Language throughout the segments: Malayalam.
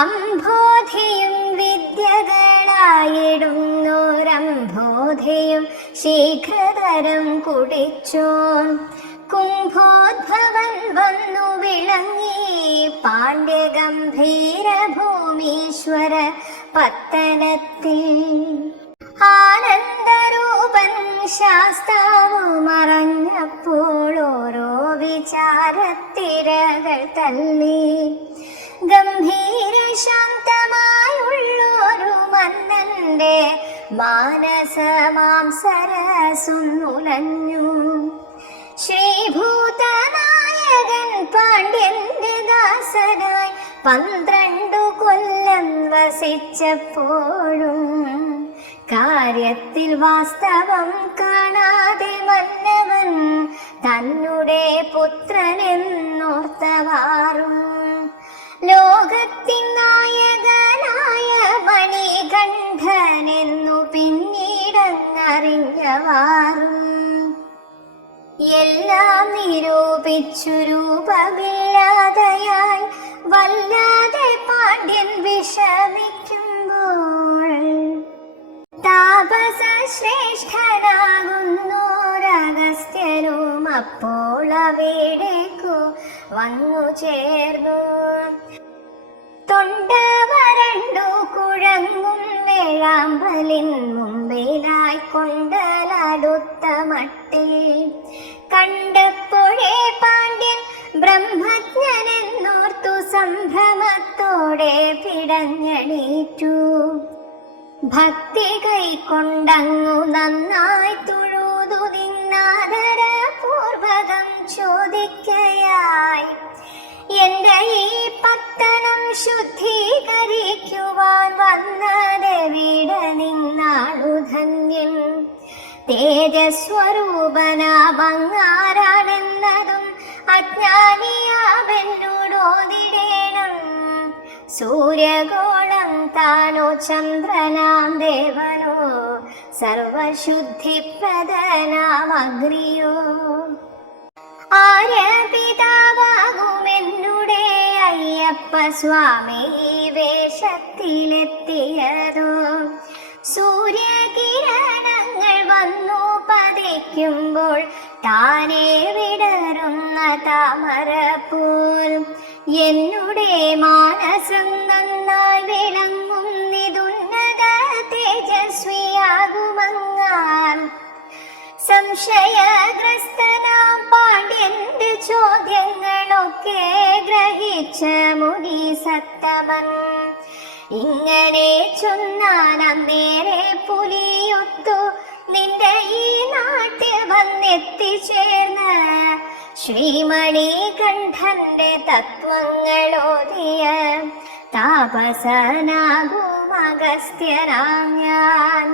അംബോധിയും വിദ്യകളായിടുന്നോരംബോധിയും ശീഘ്രതരം കുടിച്ചോൻ കുംഭോദ്ഭവൻ വന്നു വിളങ്ങി പാണ്ഡ്യഗംഭീര ഭൂമീശ്വര പത്തനത്തിൽ. ആനന്ദരൂപൻ ശാസ്താവുമറഞ്ഞപ്പോൾ ഓരോ വിചാരത്തിരകൾ തള്ളി. ഗംഭീര ശാന്തമായുള്ളൊരു മന്നന്റെ മാനസമാം സരസുന്നുലഞ്ഞു ശ്രീഭൂതനായകൻ പാണ്ഡ്യന്റെ ദാസനായി പന്ത്രണ്ടു കൊല്ലം വസിച്ചപ്പോഴും കാര്യത്തിൽ വാസ്തവം കാണാതെ മന്നവൻ തന്നുടെ പുത്രനെന്നോർത്തവാറും രൂപമില്ലാതെയായി വല്ലാതെ പാണ്ഡ്യൻ വിഷമിക്കുമ്പോൾ താപസ ശ്രേഷ്ഠനാകുന്നോരഗസ്ത്യരും അപ്പോൾ അവിടേക്കു വന്നു ചേർന്നു. തൊണ്ട വരണ്ടു കുഴങ്ങും വേഴാമ്പലിൻ മുമ്പിലായി കൊണ്ടലടുത്ത മട്ടിൽ കണ്ടപ്പോഴേ പാണ്ഡ്യൻ ബ്രഹ്മജ്ഞനെന്നോർത്തു സംഭ്രമത്തോടെ പിടഞ്ഞണീറ്റു. ഭക്തി കൈക്കൊണ്ടങ്ങു നന്നായി തുഴുതു നിന്നാദര പൂർവകം ചോദിക്കയായി. എന്റെ ഈ പത്തനം ശുദ്ധീകരിക്കുവാൻ വന്നതെവിട നിന്നാളു ധന്യൻ തേജസ്വരൂപന ബംഗാരാണെന്നതും അജ്ഞാനിയാവെന്നോടോതിടേണം സൂര്യഗോളം താനോ ചന്ദ്രനാം ദേവനോ സർവശുദ്ധിപ്രദനാമഗ്രിയോ. ആര്യപിതാവാകുമെന്നുടെ അയ്യപ്പ സ്വാമി വേഷത്തിലെത്തിയതോ. സൂര്യകിരണങ്ങൾ വന്നു പതിക്കുമ്പോൾ താനേ വിടരുന്ന താമരപ്പൂൽ പോൽ. എന്നുടെ മാനസം നന്നായി വിളങ്ങുന്നിതുന്നത തേജസ്വിയാകുമങ്ങാൻ സംശയഗ്രസ്തനാം പാണ്ഡ്യന്റെ ചോദ്യങ്ങളൊക്കെ ഗ്രഹിച്ച മുനി സത്തമൻ ഇങ്ങനെ ചൊന്നാൻ അന്നേരെ പുലിയൊത്തു നിന്റെ ഈ നാട്ടിൽ വന്നെത്തിച്ചേർന്ന ശ്രീമണികണ്ഠന്റെ തത്വങ്ങളോതിയ താപസനാകും അഗസ്ത്യനാം ഞാൻ.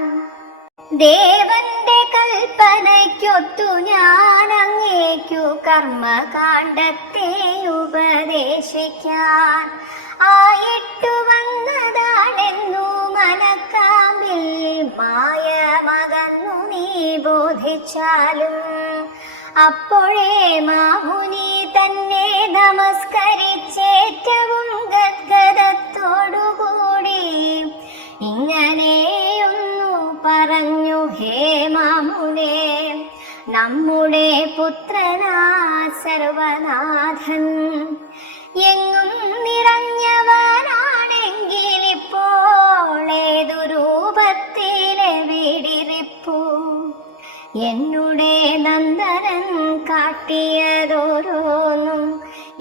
ദേവന്റെ കൽപ്പനയ്ക്കൊത്തു ഞാൻ അങ്ങേക്കു കർമ്മകാണ്ഡത്തെ ഉപദേശിക്കാൻ ആയിട്ടു വന്നതാണെന്നു ബോധിച്ചാലും അപ്പോഴേ മാമുനി തന്നെ നമസ്കരിച്ചേറ്റവും ഗദ്ഗതത്തോടുകൂടി ഇങ്ങനെയൊന്നു പറഞ്ഞു ഹേ മാമുനെ നമ്മുടെ പുത്രനാ സർവനാഥൻ. എങ്ങും നിറഞ്ഞവനാണെങ്കിൽ എന്നുടെ നന്ദനൻ കാട്ടിയതോരോന്നും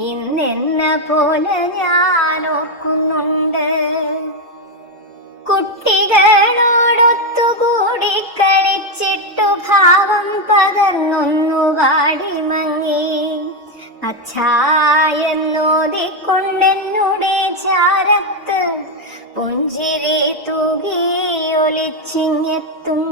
ഇന്നെന്ന പോലെ ഞാൻ ഓർക്കുന്നുണ്ട് കുട്ടികളോടൊത്തുകൂടി കളിച്ചിട്ടു ഭാവം പകർന്നൊന്നു വാടിമങ്ങി അച്ഛായെന്നോതിക്കൊണ്ടെന്നുടെ ചാരത്ത് പുഞ്ചിരി തൂകി ഒലിച്ചിങ്ങെത്തും.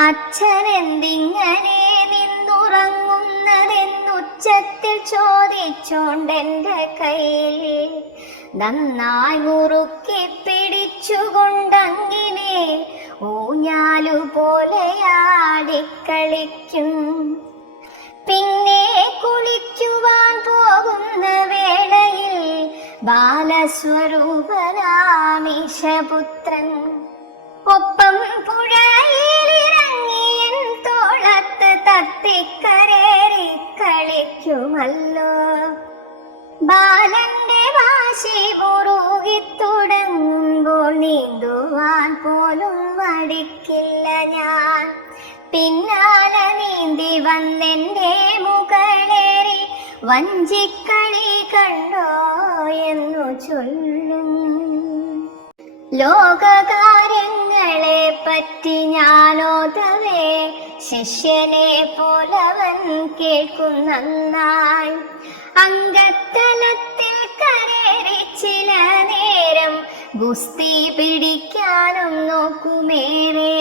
അച്ഛനെന്തിങ്ങനെ നിന്നുറങ്ങുന്നതെന്നുച്ചത്തിൽ ചോദിച്ചോണ്ടെന്റെ കയ്യിൽ നന്നായി മുറുക്കി പിടിച്ചുകൊണ്ടങ്ങിനെ ഊഞ്ഞാലു പോലെയാടിക്കളിക്കും പിന്നെ കുളിക്കുവാൻ പോകുന്ന വേളയിൽ ബാലസ്വരൂപനാമീശപുത്രൻ ഒപ്പം പുഴയിലിറങ്ങിയൻ തോളത്ത് തത്തിക്കരേറി കളിക്കുമല്ലോ. ബാലന്റെ വാശി മുറുകി തുടങ്ങുമ്പോൾ നീന്തുവാൻ പോലും മടിക്കില്ല ഞാൻ. പിന്നാലെ നീന്തി വന്നെന്റെ മുകളേറി വഞ്ചിക്കളി കണ്ടോ എന്നു ചൊല്ലും. ലോകകാര്യങ്ങളെ പറ്റി ഞാനോതവേ ശിഷ്യനെ പോലവൻ കേൾക്കും നന്നായി. അംഗത്തലത്തിൽ കരേറി ചില നേരം ഗുസ്തി പിടിക്കാനും നോക്കുമേറെ.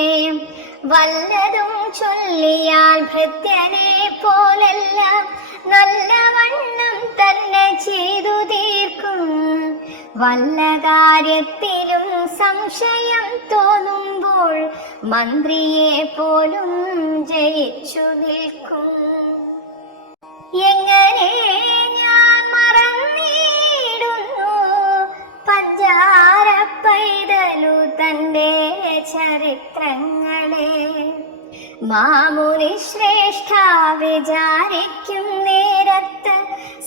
വല്ലതും ചൊല്ലിയാൽ ഭൃത്യനെ പോലല്ല. നല്ലവണ്ണം തന്നെ ചെയ്തു തീർക്കും. വല്ല കാര്യത്തിലും സംശയം തോന്നുമ്പോൾ മന്ത്രിയെ പോലും ജയിച്ചു നിൽക്കും. എങ്ങനെ പഞ്ചാര പൈതലു ചരിത്രങ്ങളെ മാമുനി ശ്രേഷ്ഠ വിചാരിക്കും നേരത്ത്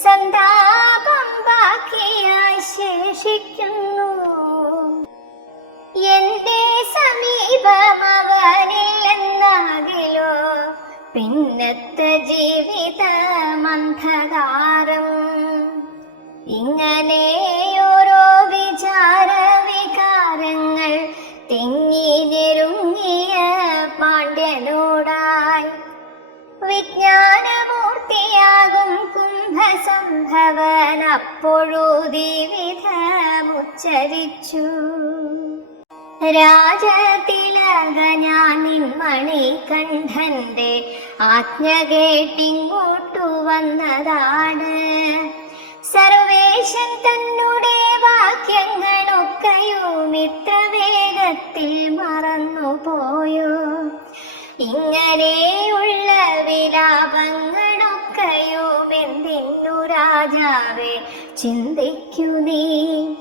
സന്താപം ബാക്കിയായി ശേഷിക്കുന്നു. എന്റെ സമീപം അവനില്ലെന്നാകിലോ? പിന്നത്തെ ജീവിത മന്ധകാരം ഇങ്ങനെ ഓരോ വിചാര വികാരങ്ങൾ തിങ്ങി ഞെരുങ്ങിയ പാണ്ഡ്യനോടായി. വിജ്ഞാനമൂർത്തിയാകും കുംഭസംഭവൻ അപ്പോഴൂതി വിധമുച്ചരിച്ചു. രാജതിലക ഞാൻ നിന്മണി കണ്ഠന്റെ ആജ്ഞ കേട്ടിങ്ങോട്ടു വന്നതാണ്. സർവേശൻ തന്നുടെ വാക്യങ്ങളൊക്കെയും ഇത്ര വേഗത്തിൽ മറന്നുപോയോ? ഇങ്ങനെയുള്ള വിലാപങ്ങളൊക്കെയും എന്തിന്നു രാജാവേ ചിന്തിക്കു നീ.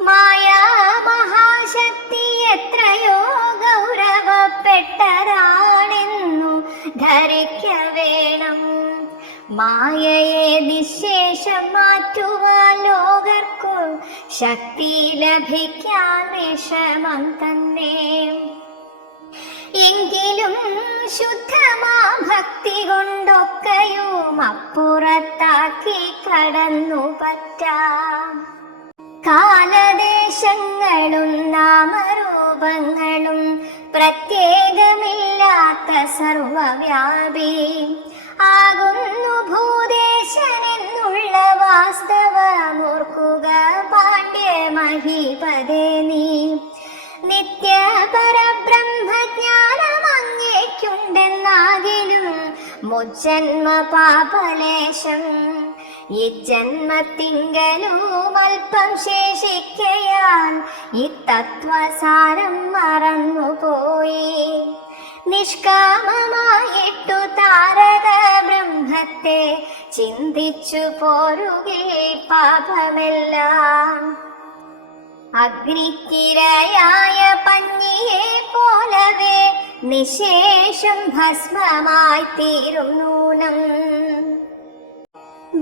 മായാ മഹാശക്തി എത്രയോ ഗൗരവപ്പെട്ടതാണെന്നു ധരിക്ക വേണം മായയെ നിശേഷം മാറ്റുവാൻ ലോകർക്കു ശക്തി ലഭിക്കാൻ വിഷമം തന്നെ. എങ്കിലും ശുദ്ധമാ ഭക്തി കൊണ്ടൊക്കെയും അപ്പുറത്താക്കി കടന്നു പറ്റാം. കാലദേശങ്ങളും നാമരൂപങ്ങളും പ്രത്യേകമില്ലാത്ത സർവവ്യാപി ആകുന്നു ഭൂദേശനെന്നുള്ള വാസ്തവമോർക്കുക പാണ്ഡ്യ മഹീപതേ നീ. നിത്യ പരബ്രഹ്മജ്ഞാനമങ്ങേക്കുണ്ടെന്നാകിലും മുജ്ജന്മ പാപലേശം ഈ ജന്മത്തിങ്കലും അല്പം ശേഷിക്കയാൽ ഈ തത്വസാരം മറന്നുപോയി. നിഷ്കാമമായിട്ടു താരക ബ്രഹ്മത്തെ ചിന്തിച്ചു പോരുകിൽ പാപമെല്ലാം. അഗ്നിക്കിരയായ പഞ്ഞിയെ പോലവേ നിശേഷം ഭസ്മമായി തീരും നൂനം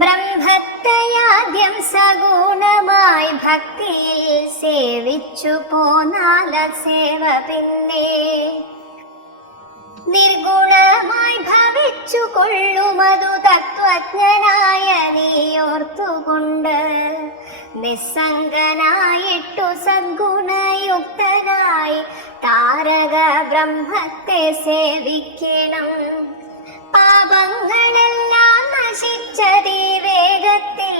ബ്രഹ്മത്തെയാദ്യം സഗുണമായി ഭക്തിയിൽ സേവിച്ചു പോന്നാല സേവ പിന്നെ. നിർഗുണമായി ഭവിച്ചു കൊള്ളുമതു തത്വജ്ഞനായ നീയോർത്തുകൊണ്ട് നിസ്സംഗനായിട്ടു സദ്ഗുണയുക്തനായി താരക ബ്രഹ്മത്തെ സേവിക്കണം. പാപങ്ങളെല്ലാം നശിച്ചതീ വേഗത്തിൽ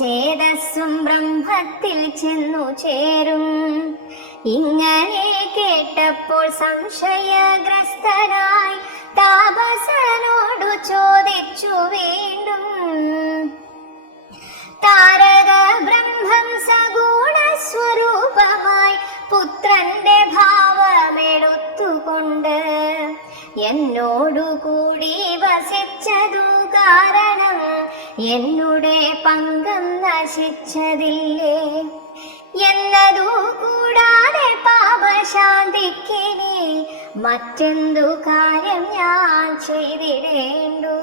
ചേതസ്സും ബ്രഹ്മത്തിൽ ചെന്നു ചേരും. ഇങ്ങനെ കേട്ടപ്പോൾ സംശയഗ്രസ്തനായി താപസനോടു ചോദിച്ചു വീണ്ടും. താരക ബ്രഹ്മം സഗുണ സ്വരൂപമായി പുത്രന്റെ ഭാവമെടുത്തുകൊണ്ട് എന്നോടു കൂടി വസിച്ചതു കാരണം എന്നുടെ പങ്കം നശിച്ചതില്ലേ? എന്നതു കൂടാതെ പാപശാന്തിക്കിനി മറ്റെന്തു കാര്യം ഞാൻ ചെയ്തിടേണ്ടു?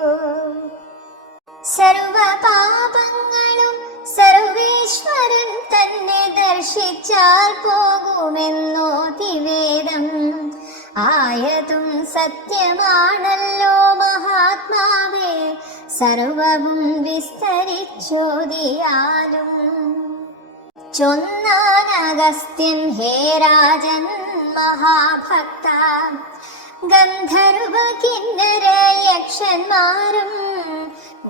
സർവ പാപങ്ങളും സർവേശ്വരൻ തന്നെ ദർശിച്ചാൽ പോകുമെന്നോ തിവേദം. ആയതും സത്യമാണല്ലോ മഹാത്മാവേ. സർവവും വിസ്തരിച്ചോതിയാലും ചൊന്നാൻ അഗസ്ത്യൻ ഹേ രാജൻ മഹാഭക്ത. ഗന്ധർവ കിന്നര യക്ഷന്മാരും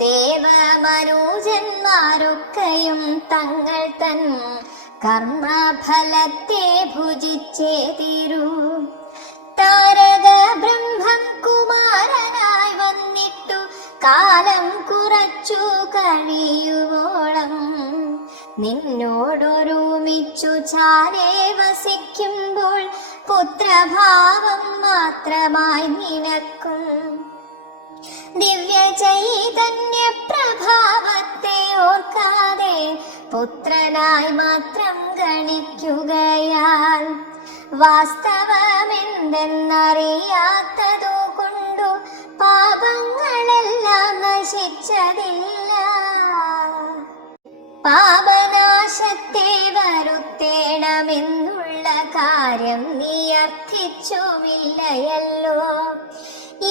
ദേവമനോജന്മാരൊക്കെയും തങ്ങൾ തൻ കർമ്മഫലത്തെ ഭുജിച്ചേ തീരൂ താരക ബ്രഹ്മം കുമാരനായി വന്നിട്ടു കാലം കുറച്ചു കഴിയുവോളം നിന്നോടൊരുമിച്ചു ചാരേ വസിക്കുമ്പോൾ പുത്രഭാവം മാത്രമായി നിനക്കും. ദിവ്യ ചൈതന്യ പ്രഭാവത്തെ ഓർക്കാതെ പുത്രനായി മാത്രം ഗണിക്കുകയാൽ വാസ്തവമെന്തെന്നറിയാത്തതു കൊണ്ടു പാപങ്ങളെല്ലാം നശിച്ചതില്ല. പാപനാശത്തെ വരുത്തേണമെന്നുള്ള കാര്യം നീ അർത്ഥിച്ചുമില്ലയല്ലോ.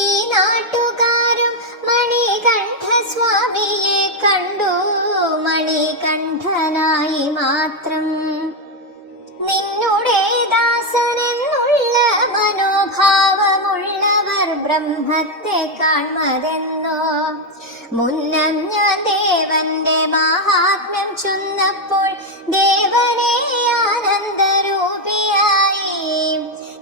ഈ നാട്ടുകാരും മണികണ്ഠസ്വാമിയെ കണ്ടു. മണികണ്ഠനായി മാത്രം നിന്നുടെ ദാസനെന്നുള്ള മനോഭാവമുള്ളവർ ബ്രഹ്മത്തെ കാൺമതെന്നോ മുന്നം ദേവന്റെ മഹാത്മ്യം ചൊന്നപ്പോൾ ദേവനെ ആനന്ദരൂപിയായി.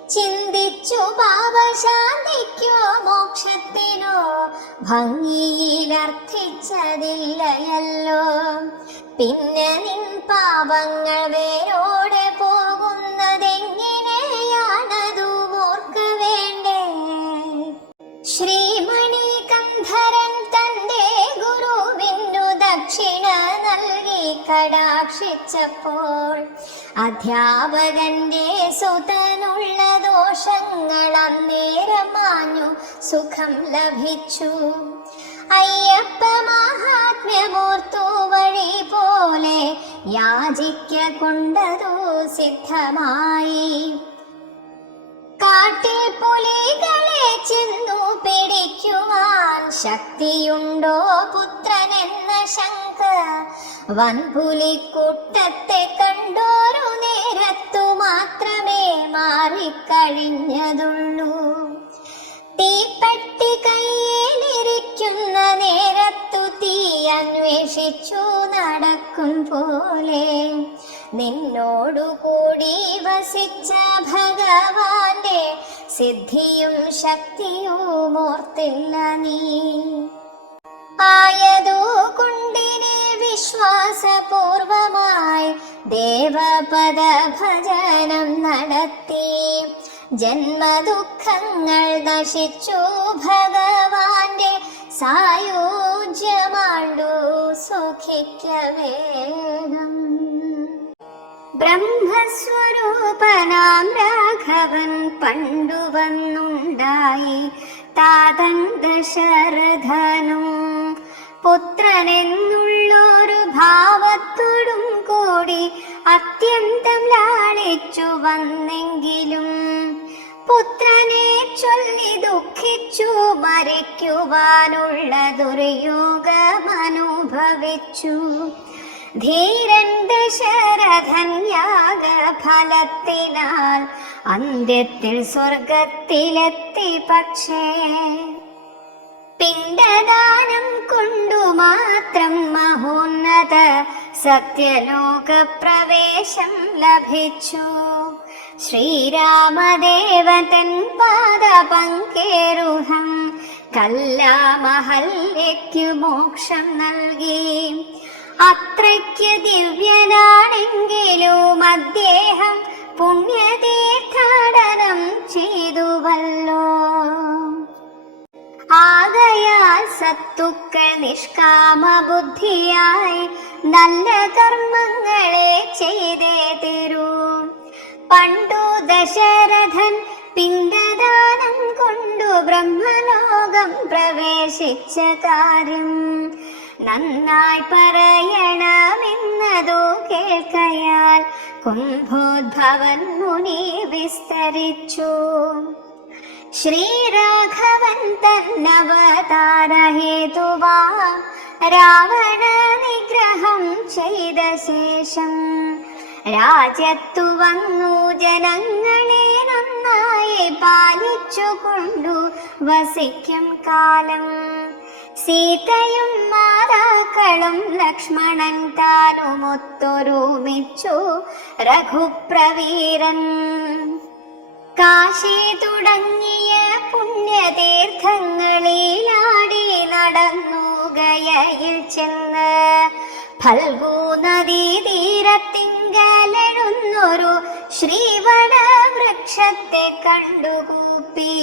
ചിന്തിച്ചു പാപശാന്തിക്കോ മോക്ഷത്തിനോ? ഭംഗിയിലർത്ഥിച്ചതില്ലയല്ലോ പിന്നെ നിൻ പാപങ്ങൾ വേരോടെ പോകുന്നതെങ്ങനെയാണതു ഓർക്ക വേണ്ടേ ശ്രീമണി കടാക്ഷിച്ചപ്പോൾ അധ്യാപകന്റെ സുതനുള്ള ദോഷങ്ങൾ അന്നേരം മാഞ്ഞു. സുഖം ലഭിച്ചു. അയ്യപ്പ മഹാത്മ്യമൂർത്തു വഴി പോലെ യാചിക്ക കൊണ്ടതു സിദ്ധമായി. കാട്ടിൽ പുലികളെ ചെന്നു പിടിക്കുവാൻ ശക്തിയുണ്ടോ പുത്രനെന്ന ശങ്ക വൻപുലിക്കൂട്ടത്തെ കണ്ടോരു നേരത്തു മാത്രമേ മാറിക്കഴിഞ്ഞതുള്ളൂ. തീപ്പെട്ടി അന്വേഷിച്ചു നടക്കും പോലെ. നിന്നോടു കൂടി വസിച്ച ഭഗവാന്റെ സിദ്ധിയും ശക്തിയും ഓർത്തില്ല നീ. ആയതു കൊണ്ടിനെ വിശ്വാസപൂർവമായി ദേവപദ ഭജനം നടത്തി. ജന്മദുഃഖങ്ങൾ നശിച്ചു ഭഗവാന്റെ സായുജ്യമാണ്ടു സുഖിക്കവേണം. ബ്രഹ്മസ്വരൂപനാം രാഘവൻ പണ്ടു വന്നുണ്ടായി താതൻ ദശരഥനും പുത്രനെന്നുള്ളൊരു ഭാവത്തോടും കൂടി അത്യന്തം ലാളിച്ചു വന്നെങ്കിലും പുത്രനെ ചൊല്ലി ദുഃഖിച്ചു മരിക്കുവാനുള്ള ദുര്യോഗമനുഭവിച്ചു ധീരൻ ദശരഥൻ യാഗഫലത്തിനാൽ അന്ത്യത്തിൽ സ്വർഗത്തിലെത്തി പക്ഷേ പിണ്ടദാനം കൊണ്ടു മാത്രം മഹോന്നത സത്യലോക പ്രവേശം ലഭിച്ചു. ശ്രീരാമദേവതൻ പാദ പങ്കേരുഹം കല്ലാമഹല്യയ്ക്കു മോക്ഷം നൽകി. അത്രയ്ക്ക് ദിവ്യനാണെങ്കിലും അദ്ദേഹം പുണ്യതീർത്ഥാടനം ചെയ്തുവല്ലോ. ആകയാൽ സത്തുക്കൾ നിഷ്കാമ ബുദ്ധിയായി നല്ല കർമ്മങ്ങളെ ചെയ്തേ തരൂ. പണ്ടു ദശരഥൻ പിണ്ടദാനം കൊണ്ടു ബ്രഹ്മലോകം പ്രവേശിച്ച കാര്യം. നന്നായി പറയണമെന്നതു കേൾക്കയാൽ കുംഭോദ്ഭവൻ മുനി വിസ്തരിച്ചു. ശ്രീരാഘവൻ തന്നവതാരഹേതുവാ രാവണ നിഗ്രഹം ചെയ്ത ശേഷം രാജ്യത്തു വന്നു ജനങ്ങളെ നന്നായി പാലിച്ചുകൊണ്ടു വസിക്കും കാലം. സീതയും മാതാക്കളും ലക്ഷ്മണൻ താനുമൊത്തൊരുമിച്ചു രഘുപ്രവീരൻ. കാശി തുടങ്ങിയ പുണ്യതീർത്ഥങ്ങളിലാടി നടന്നു ഗയയിൽ ചെന്ന് ഫൽഗു നദീ തീരത്തിങ്കലെഴുന്നൊരു ശ്രീവട വൃക്ഷത്തെ കണ്ടുകൂപ്പി.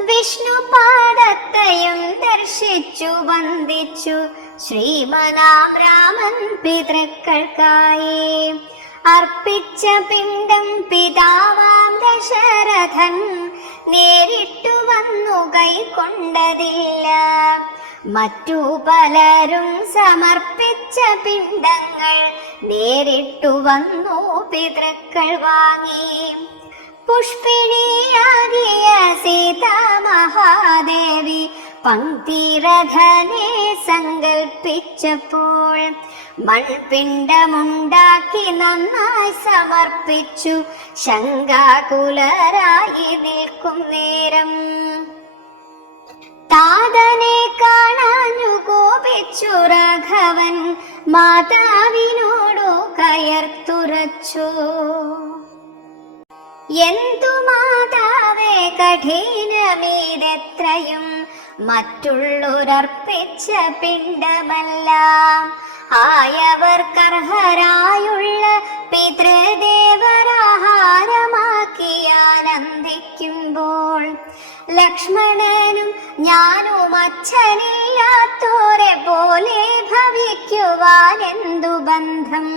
വിഷ്ണുപാദത്തെയും ദർശിച്ചു വന്ദിച്ചു ശ്രീമനാം രാമൻ പിതൃക്കൾക്കായി. അർപ്പിച്ച പിണ്ടം പിതാവാം ദശരഥൻ നേരിട്ടു വന്നു കൈക്കൊണ്ടതില്ല. മറ്റു പലരും സമർപ്പിച്ച പിണ്ടങ്ങൾ നേരിട്ടു വന്നു പിതൃക്കൾ വാങ്ങി. പുഷ്പിണിയാകിയ സീതാ മഹാദേവി പങ്ക്തിരഥനെ സങ്കൽപ്പിച്ചപ്പോൾ മൺപിണ്ടമുണ്ടാക്കി നന്നായി സമർപ്പിച്ചു. ശങ്കാകുലരായി നിൽക്കും നേരം താതനെ കാണാഞ്ഞു കോപിച്ചു രാഘവൻ. മാതാവിനോടു കയർത്തുറച്ചു എന്തു മാതാവേ കഠിനമീതെത്രയും മറ്റുള്ളൊരർപ്പിച്ച പിണ്ടമല്ല ആയവർക്കർഹരായുള്ള അച്ഛനില്ലാത്തോരെ പോലെ ഭവിക്കുവാൻ എന്തു ബന്ധം?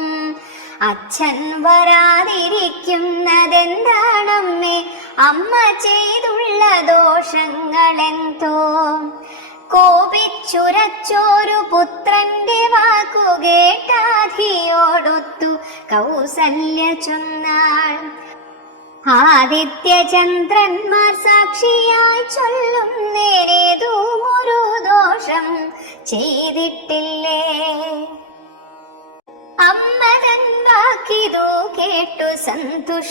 അച്ഛൻ വരാതിരിക്കുന്നതെന്താണമ്മേ? അമ്മ ചെയ്തുള്ള ദോഷങ്ങളെന്തോ? കോപിച്ചുരച്ചോരു പുത്രന്റെ വാക്കുകേട്ടാധിയോടൊത്തു കൗസല്യ ചൊന്നാൾ. ആദിത്യചന്ദ്രന്മാർ സാക്ഷിയായി ചൊല്ലും നേരേതും ദോഷം ചെയ്തിട്ടില്ലേ? അമ്മ തൻ കേട്ടു സന്തുഷ്ടിയിലപ്പോഴേ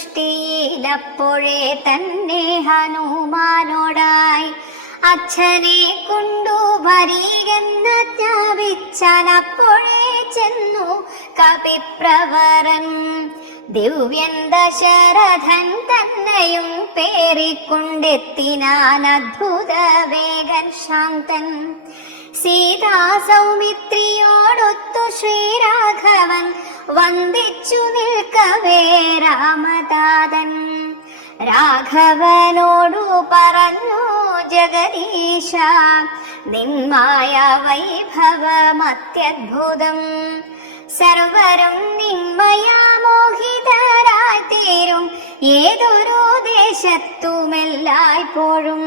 തന്നെ ഹനുമാനോടായി. അച്ഛനെ കൊണ്ടു വരീകെന്ന് ജ്ഞാപിച്ചാൽ അപ്പോഴേ ചെന്നു കപിപ്രവരൻ. ദിവ്യൻ ദശരഥൻ തന്നെയും പേറിക്കൊണ്ടെത്തിനാൻ അദ്ഭുത വേഗൻ ശാന്തൻ. സീതാ സൗമിത്രിയോടൊത്തു ശ്രീരാഘവൻ വന്ദിച്ചു നിൽക്കവേ രാമദാതൻ. രാഘവനോടു പറഞ്ഞു ജഗദീശ നിന്മായ വൈഭവമത്യദ്ഭുതം. സർവരും നിന്മയാ മോഹിതരായി തീരും. ഏതൊരു ദേശത്തുമെല്ലായ്പ്പോഴും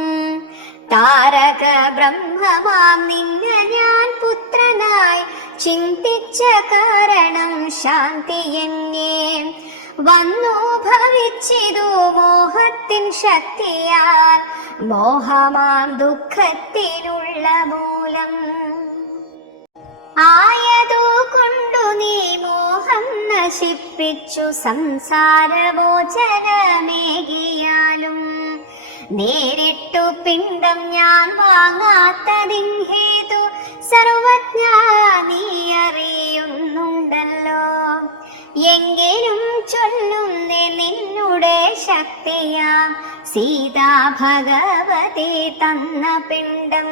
താരക ബ്രഹ്മമാം നിന്ന ഞാൻ പുത്രനായി ചിന്തിച്ച കാരണം ശാന്തി എന്നെ വന്നു ഭവിച്ചിതു മോഹത്തിൻ ശക്തിയാൽ. മോഹമാം ദുഃഖത്തിനുള്ള മൂലം ആയതു കൊണ്ടു നീ മോഹം നശിപ്പിച്ചു. സംസാരമോചനമേകിയാലും നേരിട്ടു പിണ്ടം ഞാൻ വാങ്ങാത്തതിൻ ഹേതു സർവജ്ഞ നീ അറിയുന്നുണ്ടല്ലോ. എങ്കിലും ചൊല്ലുന്നേ നിന്നുടെ ശക്തിയാ. സീതാ ഭഗവതി തന്ന പിണ്ടം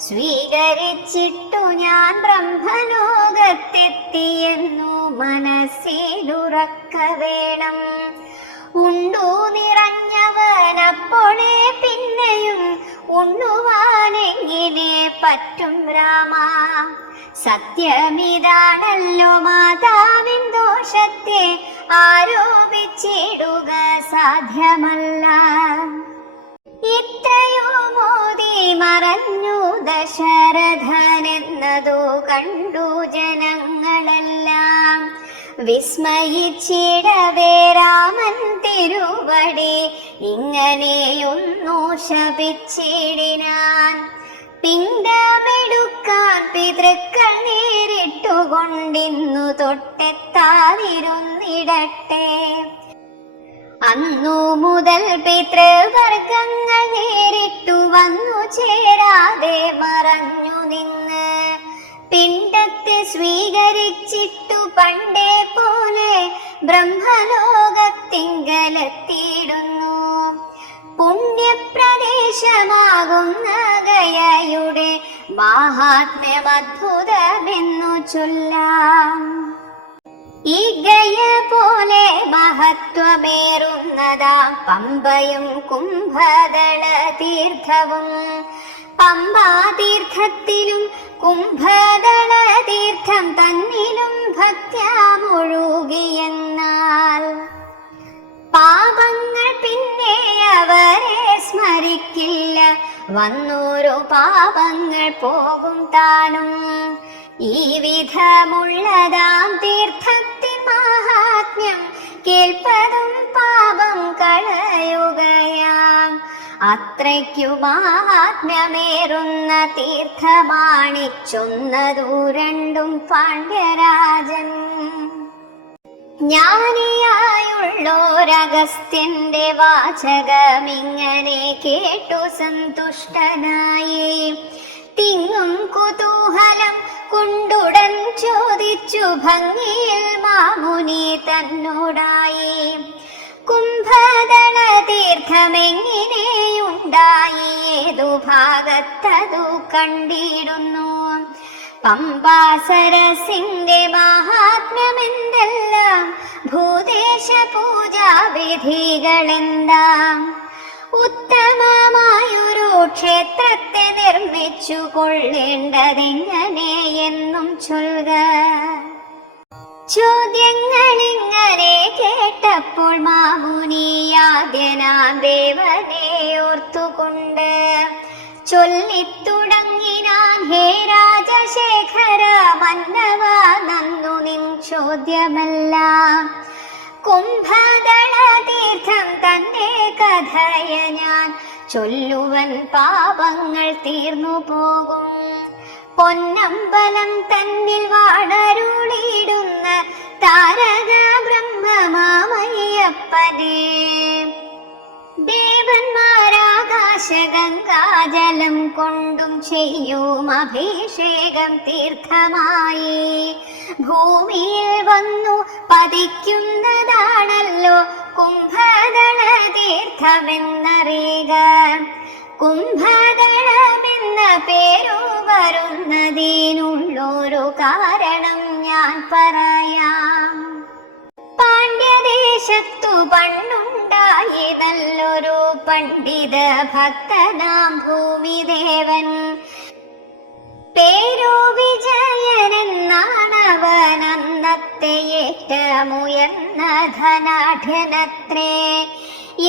സ്വീകരിച്ചിട്ടു ഞാൻ ബ്രഹ്മലോകത്തെത്തിയെന്നു മനസ്സിലുറക്ക വേണം. ഉണ്ടു നിറഞ്ഞവനപ്പോഴേ പിന്നെയും ഉണ്ണുവാനെങ്ങനെ പറ്റും രാമ. സത്യമിതാണല്ലോ മാതാവിൻ ദോഷത്തെ ആരോപിച്ചിടുക സാധ്യമല്ല. ഇത്രയോ മോദി മറഞ്ഞു ദശരഥനെന്നതു കണ്ടു ജനങ്ങളെല്ലാം. വിസ്മയിച്ചിടവേ രാമൻ തിരുവടി ഇങ്ങനെയൊന്നു ശപിച്ചിടിനാൻ. പിണ്ടമെടുക്കാൻ പിതൃക്കൾ നേരിട്ടുകൊണ്ടിന്നു തൊട്ടെത്താതിരുന്നിടട്ടെ അന്നു മുതൽ പിതൃവർഗങ്ങൾ നേരിട്ടു വന്നു ചേരാതെ മറഞ്ഞു നിന്ന്. പിണ്ടത്തെ സ്വീകരിച്ചിട്ടു പണ്ടേ പോലെ ബ്രഹ്മലോകത്തിങ്കലെത്തിയിടുന്നു പുണ്യപ്രദേശമാകുന്ന ഗയയുടെ മാഹാത്മ്യമദ്ഭുതമെന്നു ചൊല്ലാം. ഈ ഗയ പോലെ മഹത്വമേറുന്നതാ പമ്പയും കുംഭദള തീർത്ഥവും പമ്പാതീർത്ഥത്തിലും കുംഭദള തീർത്ഥം തന്നിലും ഭക്ത്യാമൊഴുകിയെന്നാൽ പാപങ്ങൾ പിന്നെ അവരെ സ്മരിക്കില്ല. വന്നോരോ പാപങ്ങൾ പോകും താനും. ഈ വിധമുള്ളതാം തീർത്ഥത്തിൻ മഹാത്മ്യം. കേൾപ്പതും പാപം കളയുകയാം. അത്രയ്ക്കു മഹാത്മ്യമേറുന്ന തീർത്ഥമാണിച്ചൊന്നതു രണ്ടും പാണ്ഡ്യരാജൻ. ജ്ഞാനിയായുള്ളോരഗസ്ത്യന്റെ വാചകമിങ്ങനെ കേട്ടു സന്തുഷ്ടനായി. തിങ്ങും കുതൂഹലം കൊണ്ടുടൻ ചോദിച്ചു ഭംഗിയിൽ മാമുനി തന്നോടായി. കുംഭദള തീർത്ഥമെങ്ങനെയുണ്ടായി? ഏതു ഭാഗത്തതു കണ്ടിടുന്നു? പമ്പാസരസിന്റെ മഹാത്മ്യമെന്തെല്ലാം? ഭൂദേശ പൂജാവിധികളെന്താം ഉത്തമമായൊരു ക്ഷേത്രത്തെ നിർമ്മിച്ചു കൊള്ളേണ്ടതെങ്ങനെ എന്നും ചൊൽക ചോദ്യങ്ങളിങ്ങനെ കേട്ടപ്പോൾ മാമുനി മാമുനിയാദ്യനാം ദേവനെ ഓർത്തുകൊണ്ട് ചൊല്ലിത്തുടങ്ങിനാൻ ഹേ രാജശേഖര മന്നവ നന്നു നിൻ ചോദ്യമെല്ലാം. കുംഭദള തീർത്ഥം തന്റെ കഥയ ഞാൻ ചൊല്ലുവൻ പാപങ്ങൾ തീർന്നു പോകും. പൊന്നമ്പലം തന്നിൽ വാണരുളിയിടുന്ന താരക ബ്രഹ്മമാമയ്യപ്പനെ ദേവന്മാരാകാശഗംഗാജലം കൊണ്ടും ചെയ്യും അഭിഷേകം തീർത്ഥമായി. ഭൂമിയിൽ വന്നു പതിക്കുന്നതാണല്ലോ കുംഭദള തീർത്ഥമെന്നറിയുക കുംഭദളമെന്ന പേരു വരുന്നതിനുള്ളൊരു കാരണം ഞാൻ പറയാം. പാണ്ഡ്യദേശത്തു പണ്ടുണ്ടായി നല്ലൊരു പണ്ഡിത ഭക്തനാം ഭൂമിദേവൻ. പേരോ വിജയനെന്നാണവൻ അന്നത്തെ ഏറ്റമുയർന്ന ധനാഠ്യനത്രേ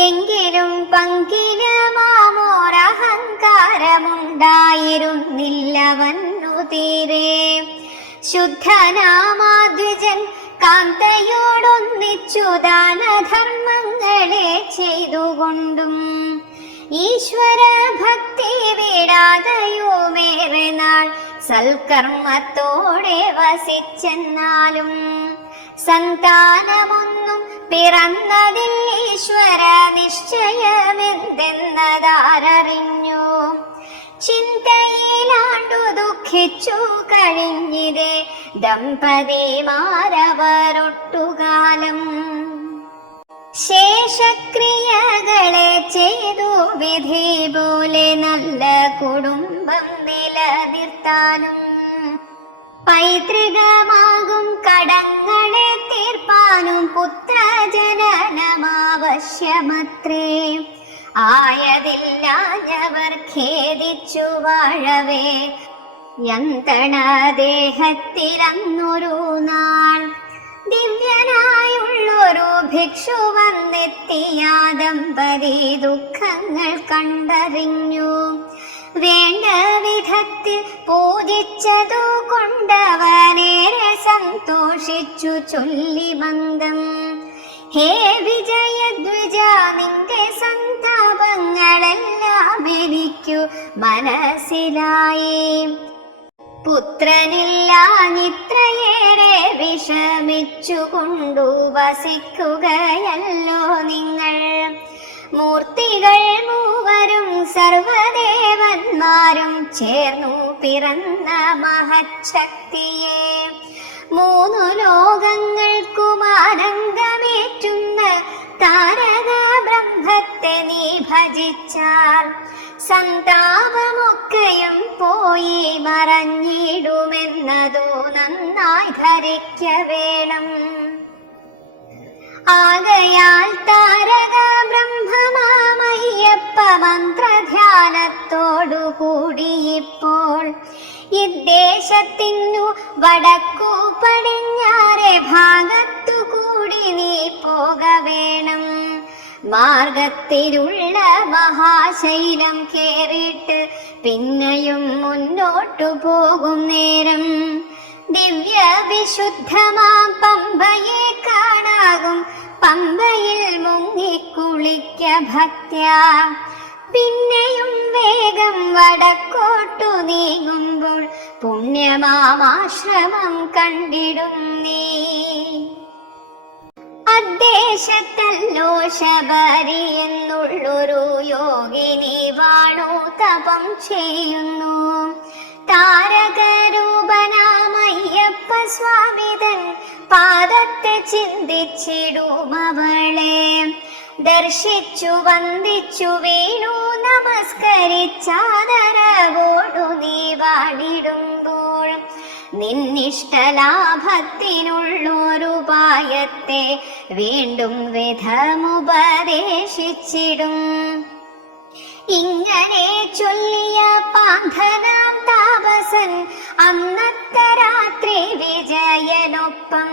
എങ്കിലും പങ്കിന് പങ്കിലമാമോരഹങ്കാരമുണ്ടായിരുന്നില്ലവന്നു തീരെ. ശുദ്ധനാമാദ്വിജൻ കാന്തയോടൊന്നിച്ചു ദാനധർമ്മങ്ങളെ ചെയ്തുകൊണ്ടും ഈശ്വര ഭക്തി വിടാതെയുമേറെ നാൾ സൽക്കർമ്മത്തോടെ വസിച്ചെന്നാലും സന്താനമൊന്നും പിറന്നതിൽ ഈശ്വര നിശ്ചയമെന്തെന്നതാരറിഞ്ഞു. ചിന്തയിലാണ്ടു ദുഃഖിച്ചു കഴിഞ്ഞിതേ ദമ്പതിമാരവരൊട്ടുകാലം ശേഷക്രിയകളെ ചെയ്തു വിധി പോലെ നല്ല കുടുംബം നിലനിർത്താനും. പൈതൃകമാകും കടങ്ങളെ തീർപ്പാനും പുത്രജനനമാവശ്യമത്രേ. ആയതില്ലാഞ്ഞവർ ഖേദിച്ചു വാഴവേ. യന്ത്രണദേഹത്തിലന്നൊരു നാൾ? ദിവ്യനായുള്ളൊരു ഭിക്ഷു വന്നെത്തിയ ദമ്പതി ദുഃഖങ്ങൾ കണ്ടറിഞ്ഞു. വേണ്ട വിധത്തിൽ പൂജിച്ചതു കൊണ്ടവനേറെ സന്തോഷിച്ചു ചൊല്ലി ബന്ധം ഹേ വിജയദ്വിജ നിന്റെ സന്താപങ്ങളെല്ലാം എനിക്കു മനസ്സിലായി. പുത്രനില്ലാഞ്ഞിത്രയേറെ വിഷമിച്ചു കൊണ്ടു വസിക്കുകയല്ലോ നിങ്ങൾ. മൂർത്തികൾ മൂവരും സർവദേവന്മാരും ചേർന്നു പിറന്ന മഹശക്തിയെ മൂന്നു ലോകങ്ങൾക്കും ആനന്ദമേറ്റുന്ന താരക ബ്രഹ്മത്തെ നീ ഭജിച്ചാൽ സന്താപമൊക്കെയും പോയി മറഞ്ഞിടുമെന്നതോ നന്നായി ധരിക്ക വേണം. ആകയാൽ താരക ബ്രഹ്മമാമയ്യപ്പ മന്ത്രധ്യാനത്തോടു കൂടിയിപ്പോൾ ഇദ്ദേശത്തിനു വടക്കു പടിഞ്ഞാറെ ഭാഗത്തു കൂടി നീ പോക വേണം മാർഗത്തിലുള്ള മഹാശൈലം കേറിയിട്ട് പിന്നെയും മുന്നോട്ടു പോകും നേരം. ദിവ്യ വിശുദ്ധമാം പമ്പയെ കാണാകും. പമ്പയിൽ മുങ്ങിക്കുളിക്ക ഭക്യ പിന്നെയും വേഗം വടക്കോട്ടു നീങ്ങുമ്പോൾ പുണ്യമാമാശ്രമം കണ്ടിടും നീ. അദ്ദേശത്തല്ലോ ശബരി എന്നുള്ളൊരു യോഗിനി വാണു തപം ചെയ്യുന്നു. താരകരൂപനാമയ്യപ്പ സ്വാമിതൻ പാദത്തെ ചിന്തിച്ചിടുമവളെ ദർശിച്ചു വന്ദിച്ചു വീണു നമസ്കരിച്ചാദരവോടു നീ വാണിടുമ്പോൾ നിന്നിഷ്ടലാഭത്തിനുള്ളൊരുപായത്തെ വീണ്ടും വിധമുപദേശിച്ചിടും. ഇങ്ങനെ ചൊല്ലിയ പാന്ധനാം താപസൻ അന്നത്തെ രാത്രി വിജയനൊപ്പം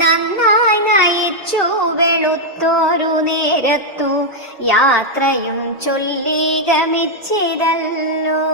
നന്നായി നയിച്ചു വെളുത്തോരു നേരത്തു യാത്രയും ചൊല്ലി ഗമിച്ചിതല്ലോ.